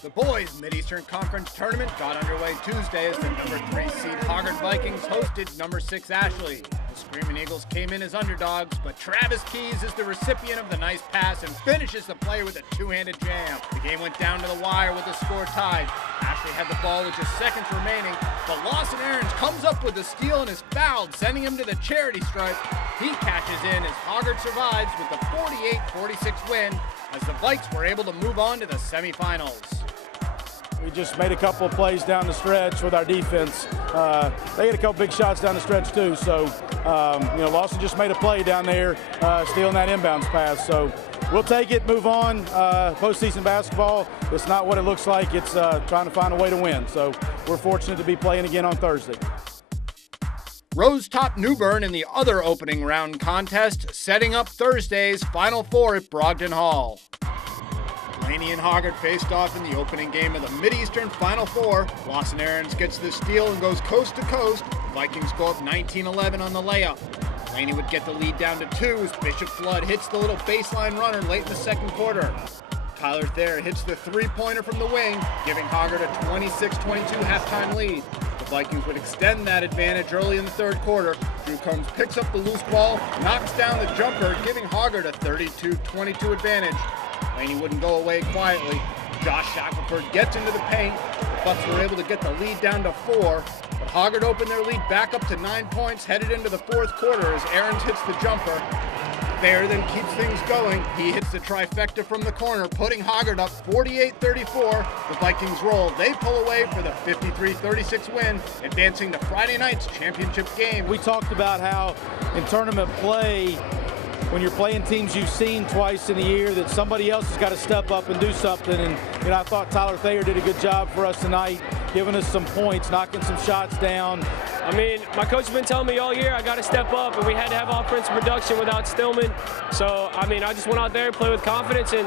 The boys' Mideastern Conference Tournament got underway Tuesday as the number 3 seed Hoggard Vikings hosted number 6 Ashley. The Screaming Eagles came in as underdogs, but Travis Keys is the recipient of the nice pass and finishes the play with a two-handed jam. The game went down to the wire with the score tied. Ashley had the ball with just seconds remaining, but Lawson Aarons comes up with the steal and is fouled, sending him to the charity stripe. He cashes in as Hoggard survives with the 48-46 win, as the Vikes were able to move on to the semifinals. We just made a couple of plays down the stretch with our defense. They had a couple big shots down the stretch too. So, Lawson just made a play down there, stealing that inbounds pass. So we'll take it, move on. Postseason basketball, it's not what it looks like. It's trying to find a way to win. So we're fortunate to be playing again on Thursday. Rose topped New Bern in the other opening round contest, setting up Thursday's Final Four at Brogdon Hall. Laney and Hoggard faced off in the opening game of the Mideastern Final Four. Lawson Aarons gets the steal and goes coast to coast. Vikings go up 19-11 on the layup. Laney would get the lead down to 2 as Bishop Flood hits the little baseline runner late in the second quarter. Tyler Thayer hits the three-pointer from the wing, giving Hoggard a 26-22 halftime lead. The Vikings would extend that advantage early in the third quarter. Drew Combs picks up the loose ball, knocks down the jumper, giving Hoggard a 32-22 advantage. Laney wouldn't go away quietly. Josh Shackelford gets into the paint. The Bucks were able to get the lead down to 4, but Hoggard opened their lead back up to 9 points headed into the fourth quarter as Aarons hits the jumper. Thayer then keeps things going. He hits the trifecta from the corner, putting Hoggard up 48-34. The Vikings roll. They pull away for the 53-36 win, advancing to Friday night's championship game. We talked about how in tournament play, when you're playing teams you've seen twice in a year, that somebody else has got to step up and do something. And I thought Tyler Thayer did a good job for us tonight, giving us some points, knocking some shots down. I mean, my coach has been telling me all year I got to step up, and we had to have offensive production without Stillman. So, I just went out there and played with confidence. And,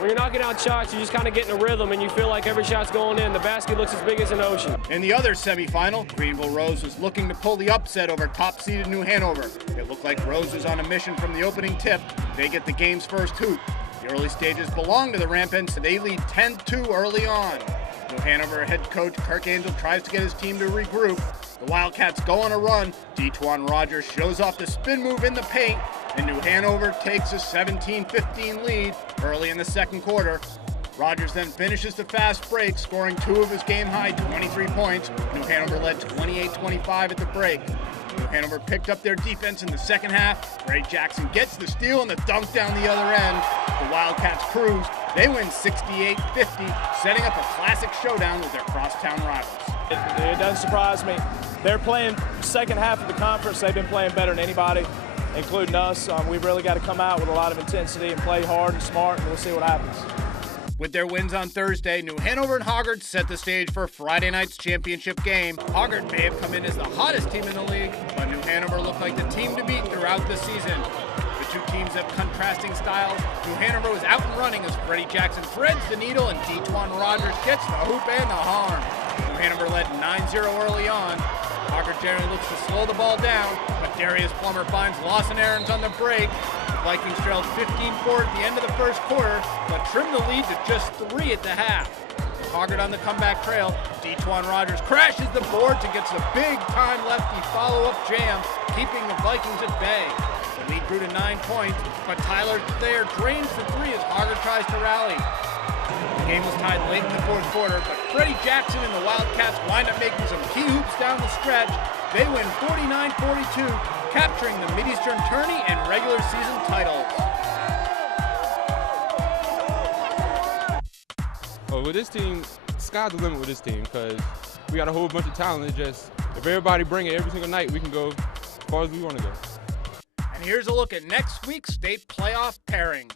when you're knocking out shots, you just kind of get in a rhythm, and you feel like every shot's going in. The basket looks as big as an ocean. In the other semifinal, Greenville Rose was looking to pull the upset over top-seeded New Hanover. It looked like Rose was on a mission from the opening tip. They get the game's first hoop. The early stages belong to the Rampants, so they lead 10-2 early on. New Hanover head coach Kirk Angel tries to get his team to regroup. The Wildcats go on a run. Detuan Rogers shows off the spin move in the paint, and New Hanover takes a 17-15 lead early in the second quarter. Rogers then finishes the fast break, scoring 2 of his game-high 23 points. New Hanover led 28-25 at the break. New Hanover picked up their defense in the second half. Ray Jackson gets the steal and the dunk down the other end. The Wildcats cruise. They win 68-50, setting up a classic showdown with their crosstown rivals. It doesn't surprise me. They're playing second half of the conference. They've been playing better than anybody, including us. We've really got to come out with a lot of intensity and play hard and smart, and we'll see what happens. With their wins on Thursday, New Hanover and Hoggard set the stage for Friday night's championship game. Hoggard may have come in as the hottest team in the league, but New Hanover looked like the team to beat throughout the season. The two teams have contrasting styles. New Hanover was out and running as Freddie Jackson threads the needle and Detuan Rogers gets the hoop and the horn. New Hanover led 9-0 early on. Hoggard generally looks to slow the ball down, but Darius Plummer finds Lawson Aarons on the break. The Vikings trailed 15-4 at the end of the first quarter, but trimmed the lead to just 3 at the half. With Hoggard on the comeback trail, Detuan Rogers crashes the boards and gets a big-time lefty follow-up jam, keeping the Vikings at bay. The lead grew to 9 points, but Tyler Thayer drains the 3 as Hoggard tries to rally. The game was tied late in the fourth quarter, but Freddie Jackson and the Wildcats wind up making some key hoops down the stretch. They win 49-42, capturing the Mideastern tourney and regular season titles. Well, with this team, sky's the limit with this team because we got a whole bunch of talent. It's just, if everybody bring it every single night, we can go as far as we want to go. And here's a look at next week's state playoff pairings.